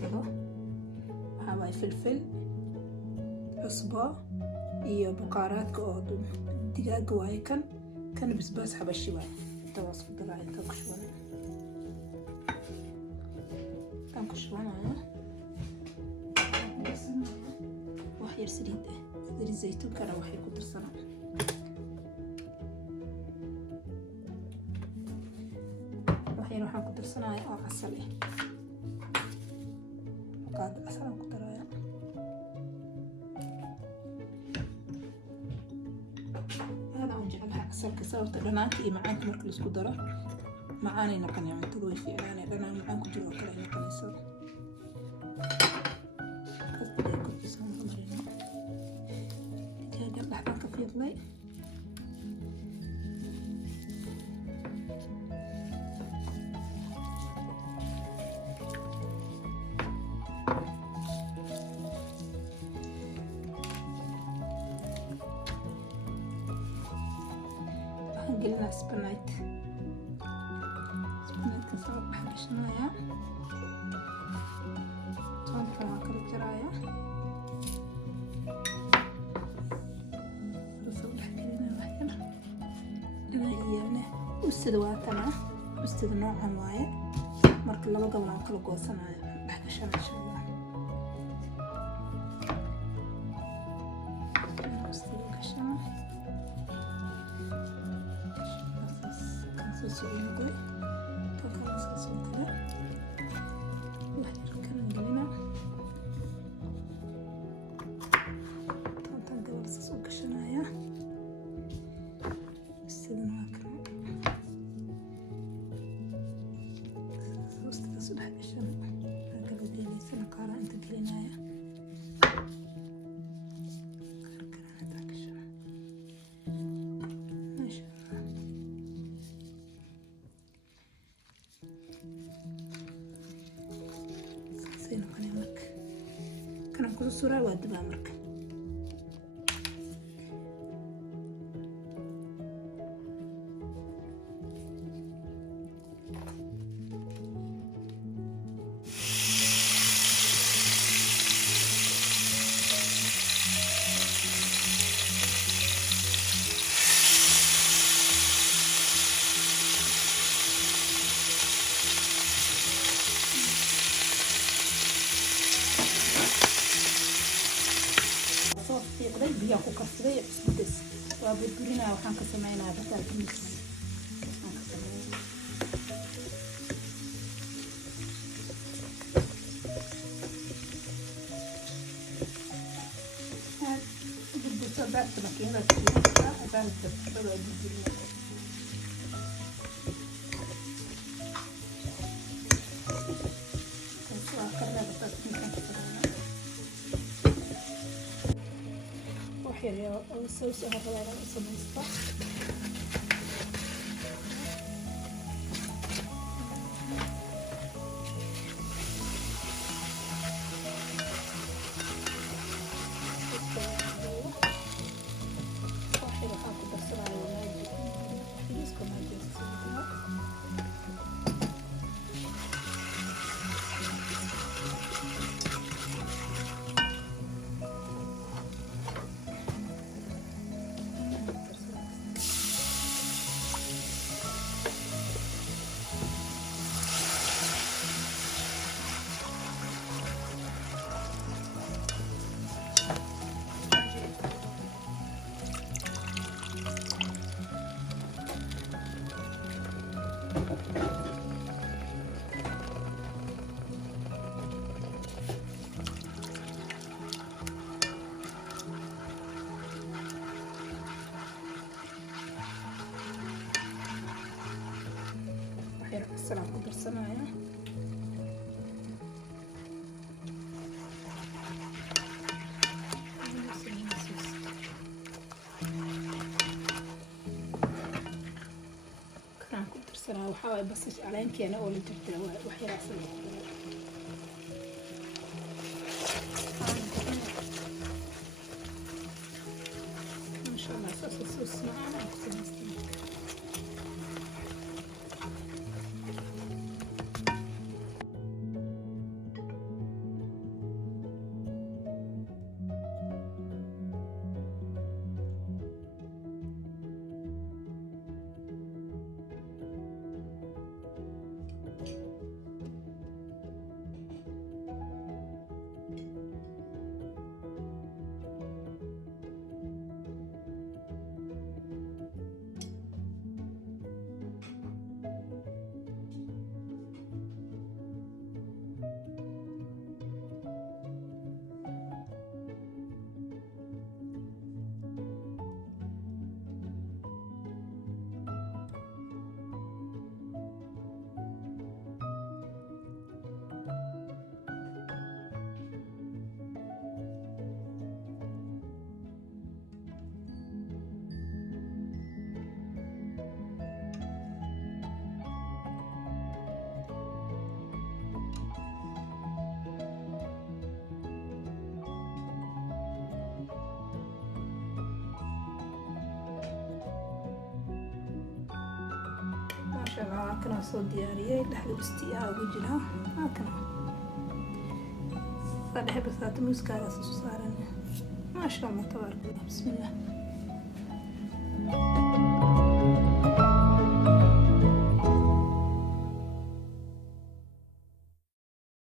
darsado waxaa waaye filfil, cusbo iyo bukaaraadka oo digaaga waaye kan basbaas xabashi waaye. inta waa isku daraa inta ku shubanaya wax yar saliid zaytuunkana wax yar ku darsanaa. waxaan ku darsanaya oo casal ah, qaad casal aan ku daraya. aad aan jeclahay casalka sababta dhanaanka iyo macaanka marka la isku daro macaanay noqonaya, cuntada way fiicnaanaya, dhanaan macaan ku jiro oo kale ay noqonayso. digaaga dhaxdaan ka fiiqnay gelina spinach soo baxshanaya. toonta waa kala jaraya soo baxgelina wax yar iyana ustada waa tana ustada noocan waaye marka laba gabal aan kala goosanaya baxgashan insha Allah. سوينقول توكل نسوي كذا واحد كان نقلنا طنطا قبل نسوي كشنايا استدنا كم وسط تصلح كشنا قبل ديني سنة قارة أنت قلنايا كان كل صورة وادبها مرك. biyo ku karsaday isbedel waa burburina waxaan ka sameeynaa batal mix بدو بعد ماكينه بعد تبقى burburina يا الصوص هذا على الصمصة السلام قدر سنايا كان قدر سنايا وحاول بس علين كي أنا أول جبت وحيرة سنايا ما شاء الله صوص معنا كنا صوت ديارية لحد استياء وجهها هكذا صار حب ساعات موسكا صارنا ما شاء الله تبارك الله بسم الله